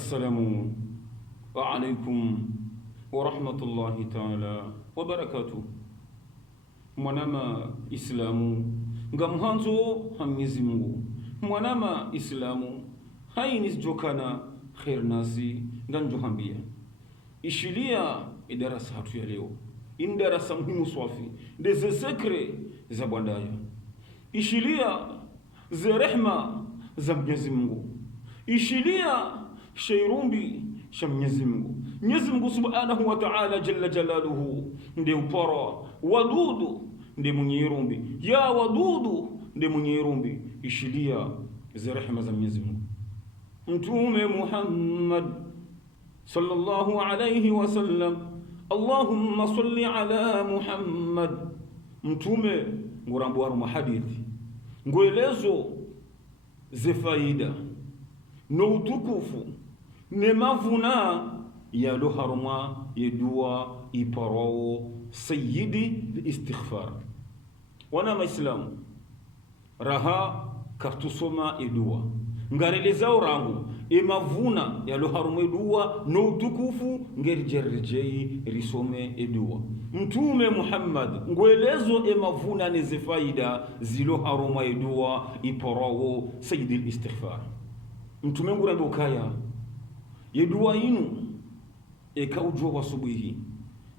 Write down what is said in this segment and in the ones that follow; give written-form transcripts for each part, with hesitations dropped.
Assalamu alaikum wa rahmatullahi ta'ala wa barakatuh. Mwanama Islamu ngamhanzo Mwenyezi Mungu, mwanama Islamu haini jokana khair nasi nganjohambia ishilia idarasa hatu ya leo indarasa muhimu swafi ndeze sekre za bwandaya ishilia za rehma za Mwenyezi Mungu, ishilia shairumbi sha Mwenyezi Mungu. Mwenyezi Mungu Subhanahu wa Ta'ala jalla jalaluhu ndi upara wadudu ndi mwenye irumbi ya wadudu ndi mwenye irumbi ishilia za rehma za Mwenyezi Mungu. Mtume Muhammad sallallahu alayhi wasallam, Allahumma salli ala Muhammad. Mtume ngurambuaru mahadithi ngoelezo ze faida no utukufu ne mavuna ya loharuma yedua iparao sayyidi istighfar. Wana maislamu raha kartusoma edua ngareleza orangu emavuna ya loharuma edua no utukufu ngerijerejei risome edua. Mtume Muhammad ngoelezo emavuna neze faida zilo haruma edua iparao sayyidi istighfar. Mtume ngurambe ukaya yedua inu ekaujwa wa subuhi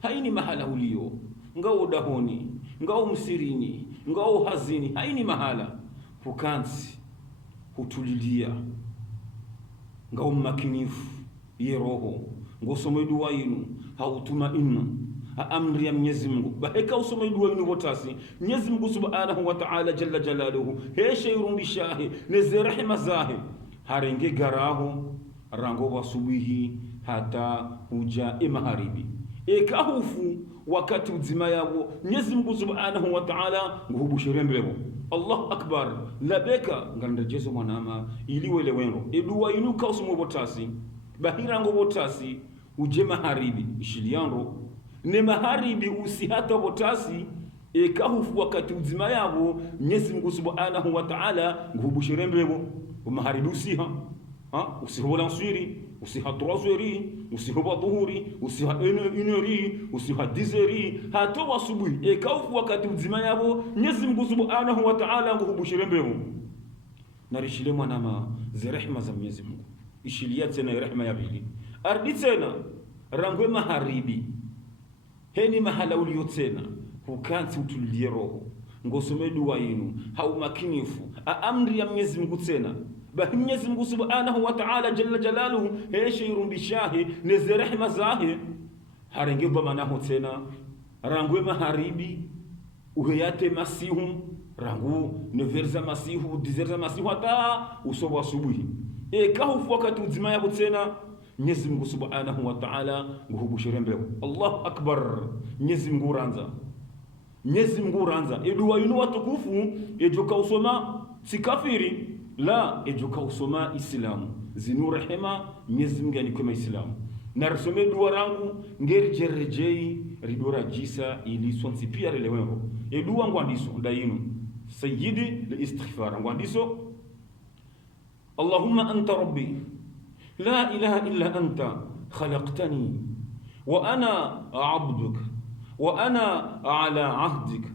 haini mahala ulio ngao dahoni ngao msirini ngao hazini haini mahala hukansi hutulilia ngao makinifu ye roho ngosome dua inu hautuma inu amri ya Mwenyezi Mungu baheka usome dua inu wotasi Mwenyezi Mungu Subhanahu wa Ta'ala jalla jalaluhu heshe irumbishahe neze rehema zahe harenge garaho rango wa subuhi hata huja emaharibi ekahufu wakati uzima yabo Mwenyezi Mungu Subhanahu wa Ta'ala nguhubushere mbelebo. Allahu akbar labeka ngandajezo mwanama iliwele wenro edua inuka usumo botasi bahirango botasi uje maharibi ishilianro ne maharibi usihata botasi ekahufu wakati uzima yabo Mwenyezi Mungu Subhanahu wa Ta'ala nguhubushere mbelebo umaharibi usiha usihola nswiri usiha 3h usihoba dhuhuri usiha 1h usiha 10h hato wasubuhi ekaufu wakati uzima yabo Mwenyezi Mungu Subhanahu wa Ta'ala nguhubushire mbeho narishile mwanama ze rehma za Mwenyezi Mungu ishilia tena rehma ya pili ardi tena rangwe maharibi heni mahala ulio tena hukanti utulie roho ngosome dua yenu haumakinifu amri ya Mwenyezi Mungu tena bahi Mwenyezi Mungu Subhanahu wa Ta'ala jalla jalaluhu heshe irumbishahe neze rehma zahe harenge bamanaho tena rangwe maharibi uheyate masihu rangu neverza masihu dizerza masihu hata usoba subuhi kahufu wakati uzima yabo tena Mwenyezi Mungu Subhanahu wa Ta'ala nguhubushire mbeo. Allahu akbar. Mwenyezi Mungu ranza Mwenyezi Mungu ranza edua inu watukufu ejoka usoma si kafiri la ejoka usoma Islamu zinu rehema Mwenyezi Mungu anikoma Islamu na risome dua rangu ngeri jerejei ridora jisa ili sonsi pia relewenro edua ngwandiso dainu sayyidi li istighfar ngwandiso Allahumma anta rabbi la ilaha illa anta khalaqtani wa ana abduk wa ana ala ahdik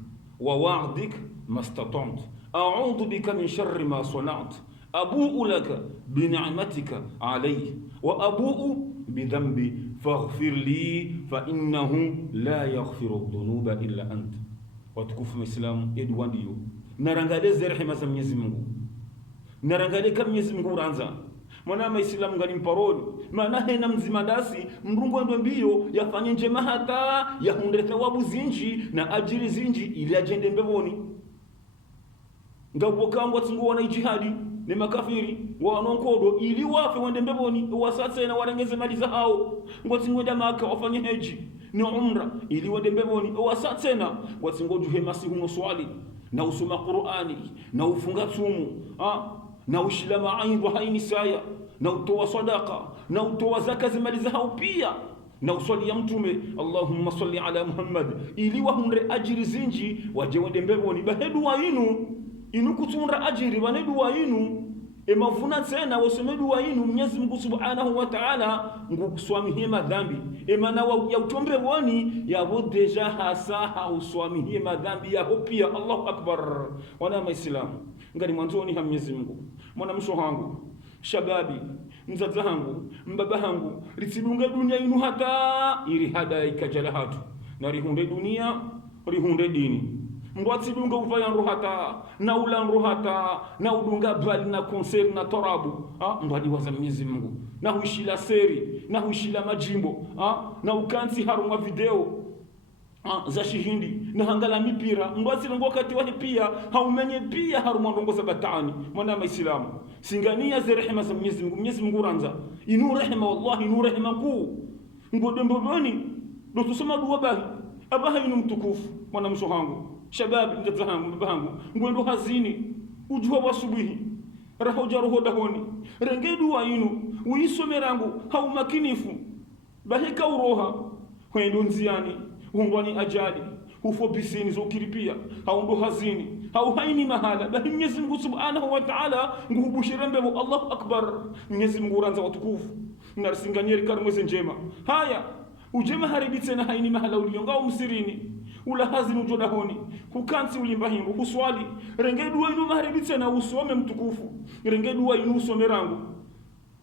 wa wa'dik mastata'tu a'udhu bika min sharri ma sana'tu abu'u laka bi ni'matika alayya wa abu'u bi dhanbi faghfir li fa innahu la yaghfiru dhunuba illa anta. Watukufu Muislamu edua ndio narangaleze rehema za Mwenyezi Mungu narangale kama Mwenyezi Mungu uranza mwana Muislamu ngani mparoni maana hena mzima dasi mrungu ndo mbio yafanye njema hata yahunde thawabu zinji na ajiri zinji ili ajende mbevoni ngabo kangwa tsingo wana jihadi ne makafiri wanonkodo ili wafe wende mbevoni wasatse na warengeze mali za hao ngotsingoda maka wafanye heji ni umra ili wende mbevoni wasatse na watsingoju hemasi huno swali na usoma Qur'ani na ufunga tsumu na ushilama aidha haini saya na utoa sadaqa na utoa zaka zimali za hao pia na uswali ya mtume Allahumma salli ala Muhammad ili wahunre ajiri zinji waje wende mbevoni bahedu wa inu kutunda ajiri banedu wa inu mavuna tena wasome dua inu Mwenyezi Mungu Subhanahu wa Ta'ala ngukuswamihie madhambi maana ya utombe woni yabo deja hasa uswamihie madhambi yao pia. Allahu akbar. Wana Waislamu, ngani mwanzoni ha Mwenyezi Mungu mwana msho wangu shababi mzaza hangu mbaba hangu ritsidunga dunia inu hata iri hada ikajala hatu na rihunde dunia rihunde dini ngwatsi dunga uvaya nruhata na ula nruhata na udunga bali na konseri na torabu mbadi waza Mwenyezi Mungu na huishila seri na huishila majimbo na ukansi harumwa video za shihindi na hangala mipira ngwatsi ngo wakati wahi pia haumenye pia harumwa ndongo za batani. Mwana Waislamu, singania za rehema za Mwenyezi Mungu. Mwenyezi Mungu ranza inu rehema, wallahi inu rehema kuu ngodombo boni ndo tusoma dua bahi abaha inu mtukufu. Mwana msho wangu shababi mzaza hangu mbaba hangu ngwendo hazini ujua wasubuhi rahoja roho dahoni renge dua inu uisome rangu hau makinifu bahika uroha kwendo nziani ungwani ajali hufo bisini zokiripia hau ndo hazini hau haini mahala bahi Mwenyezi Mungu Subhanahu wa Ta'ala nguhubushire mbebo. Allahu akbar. Mwenyezi Mungu ranza watukufu narisinganyeri karmweze njema haya ujema haribitse na haini mahala uliyongao msirini ula hazini ujodahoni kukansi ulimba hingu kuswali renge dua inu maharibitse na usome mtukufu renge dua inu usome rangu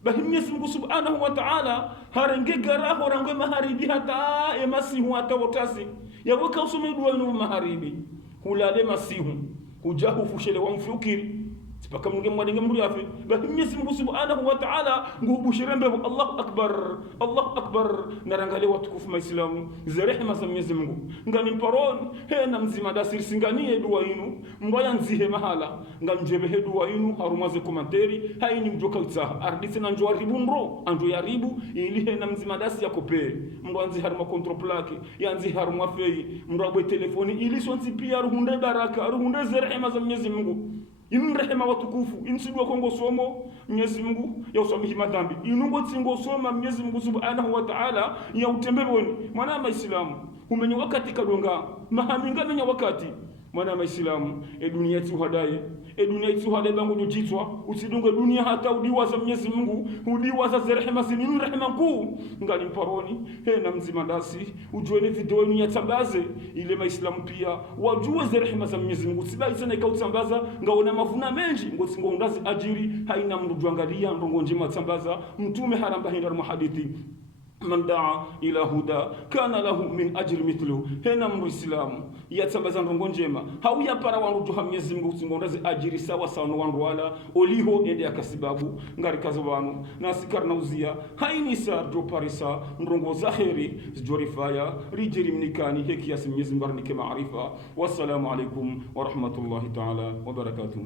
bahi Mwenyezi Mungu Subhanahu wa Ta'ala harenge garaho rangu maharibi hata emasihu hata wotasi yaweka usome dua inu maharibi hulale masihu kujahu fushele wa mfukiri sipaka mnge mwadenge mru yafi bahi Mwenyezi Mungu Subhanahu wa Ta'ala nguhubushire mbebo. Allahu akbar. Allahu akbar. Narangale watukufu Maislamu za rehema za Mwenyezi Mungu ngani mparoni na mzima dasiri singanie dua inu mbaya nzihe mahala nganjebe dua inu harumaze komanteri haini mjoka utsaha ardisi na njwa ribu mro anjo ya ribu ili na mzima dasi yakope mwanzi haruma kontro plake yanzi haruma fei mrabwe telefoni ili sonzi pia ruhunde baraka ruhunde za rehema za Mwenyezi Mungu inu rehema watukufu insidwa kongo somo Mwenyezi Mungu ya usamihi madhambi inungo tsingo soma Mwenyezi Mungu Subhanahu wa Ta'ala ya utembeloni. Mwana Waislamu, umenye wakati kadonga mahaminga menya wakati. Mwana Waislamu, dunia yetu hadaye dunia yetu hadaye bangu jitwa usidunga dunia hata udiwaza Mwenyezi Mungu udiwaza za rehema zinu rehema kuu ngali mparoni na mzima dasi ujuene video yenu yatambaze ile Waislamu pia wajue za rehema za Mwenyezi Mungu sibai sana ikautambaza ngaona mavuna menji ngosingo ndazi ajiri haina mndu angalia ndongo njema tambaza mtume haramba hindar muhadithi man daa ila huda kana lahu min ajri mithlu hena muislamu yatambaza ndongo njema hau ya para wangu tuha Mwenyezi Mungu singondaze ajiri sawa sawa no wangu wala oliho ende akasibabu ngari kazo wanu na sikarna uzia haini sa do parisa ndongo zahiri jorifaya rijiri mnikani heki ya Mwenyezi Mungu arnike maarifa. Wassalamu alaikum wa rahmatullahi ta'ala wa barakatuh.